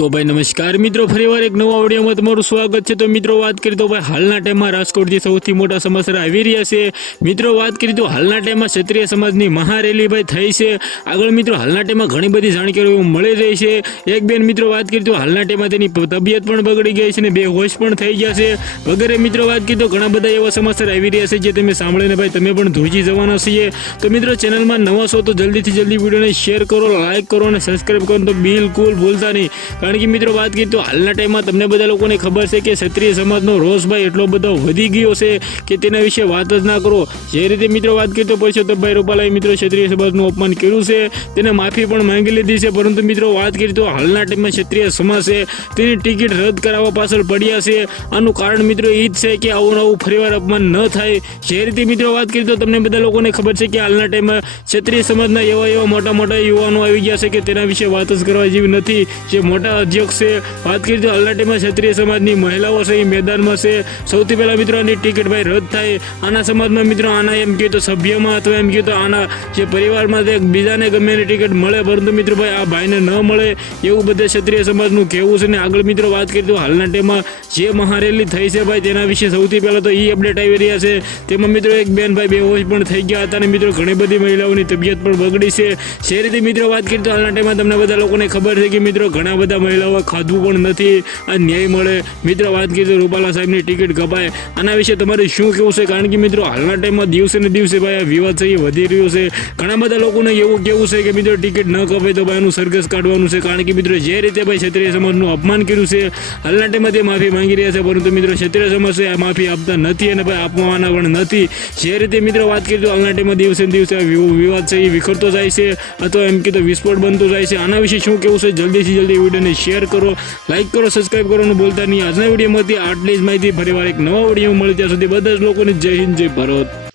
તો ભાઈ નમસ્કાર મિત્રો ફરીવાર એક નવા વિડીયોમાં તમારું સ્વાગત છે. તો મિત્રો, વાત કરી તો ભાઈ હાલના ટાઈમમાં રાજકોટથી સૌથી મોટા સમાચાર આવી રહ્યા છે. મિત્રો, વાત કરી તો હાલના ટાઈમમાં ક્ષત્રિય સમાજની મહારેલી ભાઈ થઈ છે. આગળ મિત્રો, હાલના ટાઈમમાં ઘણી બધી જાણકારીઓ મળી રહી છે. એક બેન, મિત્રો, વાત કરી તો હાલના ટાઈમમાં તેની તબિયત પણ બગડી ગઈ છે ને બે હોશ પણ થઈ ગયા છે. વગેરે, મિત્રો, વાત કરી તો ઘણા બધા એવા સમાચાર આવી રહ્યા છે જે તમે સાંભળીને ભાઈ તમે પણ ધ્રુજી જવાના છીએ. તો મિત્રો, ચેનલમાં નવા છો તો જલ્દીથી જલ્દી વિડીયોને શેર કરો લાઇક કરો અને સબસ્ક્રાઈબ કરો તો બિલકુલ ભૂલતા નહીં. કારણ કે મિત્રો વાત કરીએ તો હાલના ટાઈમમાં તમને બધા લોકોને ખબર છે કે ક્ષત્રિય સમાજનો રોષ ભાઈ એટલો બધો વધી ગયો છે કે તેના વિશે વાત જ ના કરો. જે રીતે મિત્રો વાત કરીએ તો પરસોત્તમભાઈ રૂપાલાએ મિત્રો ક્ષત્રિય સમાજનું અપમાન કર્યું છે. તેને માફી પણ માંગી લીધી છે. પરંતુ મિત્રો વાત કરીએ તો હાલના ટાઈમમાં ક્ષત્રિય સમાજ છે, તેની ટિકિટ રદ કરાવવા પાછળ પડ્યા છે. આનું કારણ મિત્રો એ જ છે કે આવું નવું ફરીવાર અપમાન ન થાય. જે રીતે મિત્રો વાત કરીએ તો તમને બધા લોકોને ખબર છે કે હાલના ટાઈમમાં ક્ષત્રિય સમાજના એવા એવા મોટા મોટા યુવાનો આવી ગયા છે કે તેના વિશે વાત જ કરવા જેવી નથી. જે મોટા અધ્યક્ષ છે. વાત કરીએ તો ટાઈમમાં ક્ષત્રિય સમાજની મહિલાઓ છે, એ મેદાનમાં છે. સૌથી પહેલા મિત્રો આની ટિકિટ ભાઈ રદ થાય. આના સમાજમાં મિત્રો આના એમ કહે તો સભ્યમાં અથવા એમ કહે તો આના જે પરિવારમાં તે બીજાને ગમે એની ટિકિટ મળે, પરંતુ મિત્રો ભાઈ આ ભાઈને ન મળે. એવું બધે ક્ષત્રિય સમાજનું કહેવું છે ને આગળ મિત્રો વાત કરીએ તો હાલના ટાઈમમાં જે મહારેલી થઈ છે ભાઈ તેના વિશે સૌથી પહેલાં તો એ અપડેટ આવી રહ્યા છે. તેમાં મિત્રો એક બેન ભાઈ બેહોશ પણ થઈ ગયા હતા અને મિત્રો ઘણી બધી મહિલાઓની તબિયત પણ બગડી છે. જે રીતે મિત્રો વાત કરીએ તો હાલના ટાઈમમાં તમને બધા લોકોને ખબર છે કે મિત્રો ઘણા બધા મહિલાઓ ખાધું પણ નથી આ ન્યાય મળે. મિત્રો, વાત કરીએ રૂપાલા સાહેબની ટિકિટ કપાય. આના વિશે તમારે શું કેવું છે? કારણ કે મિત્રો, હાલના ટાઈમમાં દિવસે ને દિવસે ભાઈ આ વિવાદ છે વધી રહ્યો છે. ઘણા બધા લોકોને એવું કેવું છે કે મિત્રો, ટિકિટ ન કપાય તો ભાઈ એનું સરઘસ કાઢવાનું છે. કારણ કે મિત્રો, જે રીતે ભાઈ ક્ષત્રિય સમાજનું અપમાન કર્યું છે, હાલના ટાઈમમાં તે માફી માંગી રહ્યા છે. પરંતુ મિત્રો, ક્ષત્રિય સમાજ છે, આ માફી આપતા નથી અને ભાઈ આપવાના પણ નથી. જે રીતે મિત્રો, વાત કરીએ તો હાલના ટાઈમમાં દિવસે ને દિવસે વિવાદ છે વિખરતો જાય છે, અથવા એમ કીધું વિસ્ફોટ બનતો જાય છે. આના વિશે શું કેવું છે? જલ્દીથી જલ્દી વિડીયોને શેર કરો લાઈક કરો સબસ્ક્રાઈબ કરો અને બોલતા નહીં. આજના વિડીયોમાંથી આટલી જ માહિતી. ફરીવાર એક નવા વીડિયો મળી ત્યાં સુધી બધા જ લોકોને જય હિન્દ, જય ભારત.